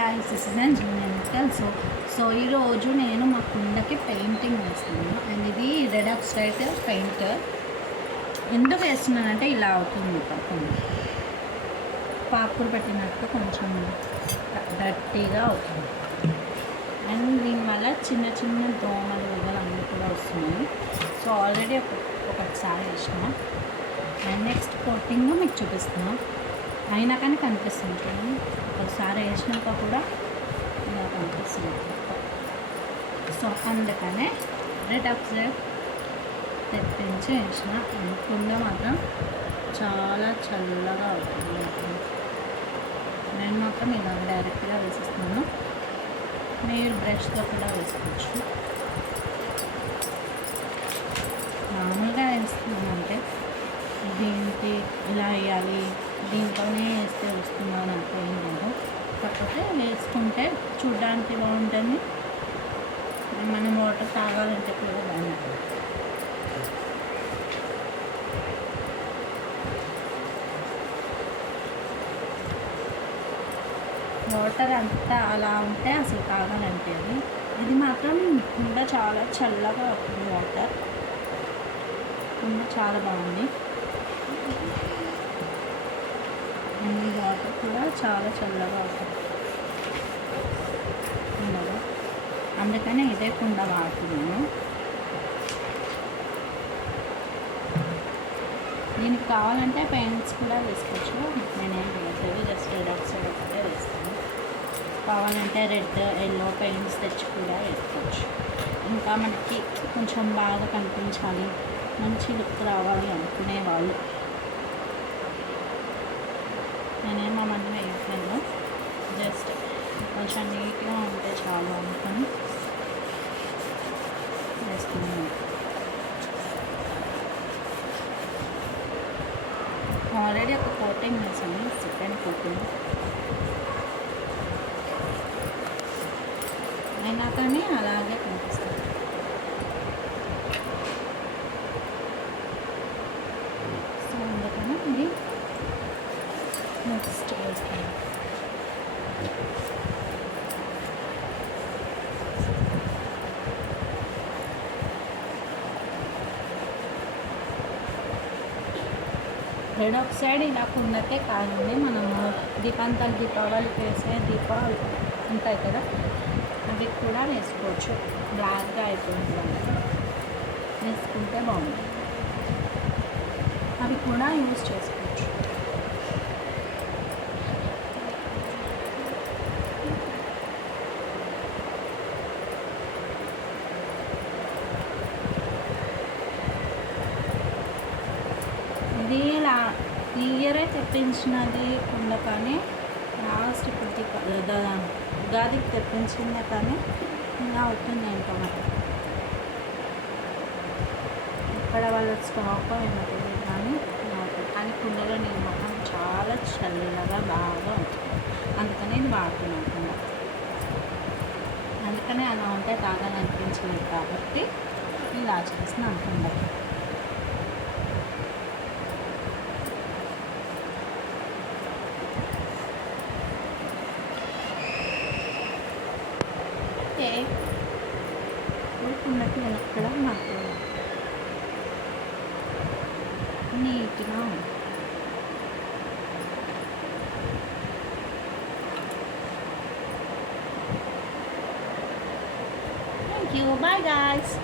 guys, this is Anjali. So ఈరోజు నేను మా కుండకి పెయింటింగ్ వేస్తున్నాను. అండ్ ఇది రెడ్ ఆక్సైడ్ పెయింట్. ఎందుకు వేస్తున్నానంటే ఇలా అవుతుంది కుండ పాకులు పెట్టినట్టు కొంచెం డర్టీగా అవుతుంది. అండ్ దీనివల్ల చిన్న చిన్న దోమలు అన్నీ కూడా వస్తున్నాయి. సో ఆల్రెడీ ఒకసారి వేసిన. అండ్ నెక్స్ట్ కోటింగ్ మీకు చూపిస్తున్నాను. అయినా కానీ కనిపిస్తుంది చూడండి. ఒకసారి వేసినాక కూడా ఇలా కనిపిస్తుంది. సో అందుకనే రెడ్ ఆక్సైడ్ తెప్పించి వేసిన. కుండ మాత్రం చాలా చల్లగా అవుతుంది. నేను మాత్రం ఇలా డైరెక్ట్గా వేసిస్తున్నాను. మీరు బ్రష్తో కూడా వేసుకోవచ్చు. మామూలుగా వేస్తున్నాను అంటే దీనికి ఇలా వేయాలి, దీంట్లోనే వేస్తే వస్తుందా నాకు ఏం లేదు. కాకపోతే వేసుకుంటే చూడడానికి బాగుంటుంది. మనం వాటర్ తాగాలంటే కూడా బాగుంటుంది. వాటర్ అంతా అలా ఉంటే అసలు తాగాలనిపించదు. ఇది మాత్రం కుండ చాలా చల్లగా అవుతుంది. వాటర్ కుండ చాలా బాగుంది. ఈ వాటర్ కూడా చాలా చల్లగా అవుతుంది కుండలో. అందుకనే ఇదే కుండ వాడుతున్నాను. దీనికి కావాలంటే పెయింట్స్ కూడా వేసుకోవచ్చు. నేనేం వేయట్లేదు, జస్ట్ రెడ్ ఆక్సైడ్ ఒకటే వేస్తాను. కావాలంటే రెడ్ ఎల్లో పెయింట్స్ తెచ్చి కూడా వేసుకోవచ్చు. ఇంకా మనకి కొంచెం బాగా కనిపించాలి, మంచి లుక్ రావాలి అనుకునే వాళ్ళు నేనేమో మంది వేయట్లేదు, జస్ట్ కొంచెం నీట్గా ఉంటే చాలు అనుకొని వేస్తున్నాను. ఆల్రెడీ ఒక కోటింగ్ వేసాను, సెకండ్ కోటింగ్ అయినా కానీ అలాగే కనిపిస్తుంది. సో అందుకని ఇది నెక్స్ట్ వేస్తాను. రెడ్ ఆక్సైడ్ ఇలా కుండకే కాదండి, మనము దీపావళికి వేసే దీపాలు ఉంటాయి కదా, అవి కూడా వేసుకోవచ్చు. బ్లాక్గా అయిపోయింది వేసుకుంటే బాగుంటుంది. అవి కూడా యూజ్ చేసుకోవచ్చు. ఇది ఈ ఇయరే తెప్పించినది కుండ, కానీ లాస్ట్ ఉగాదికి తెప్పించిందే, కానీ ఇలా అవుతుంది ఏంటో మరి. ఇక్కడ వాళ్ళ స్టాక్ ఏమో తెలియదు, కానీ కానీ కుండలో నీళ్ళు మొత్తం చాలా చల్లగా బాగా అవుతుంది. అందుకని ఇది వాడుతున్నాను కుండ. అందుకనే అలా ఉంటే తాగాలనిపించలేదు కాబట్టి ఇలా చేస్తున్నాను కుండకి. కుండకి వెనక్కడ నాకు నీట్గా ఉంది. Thank you, bye guys.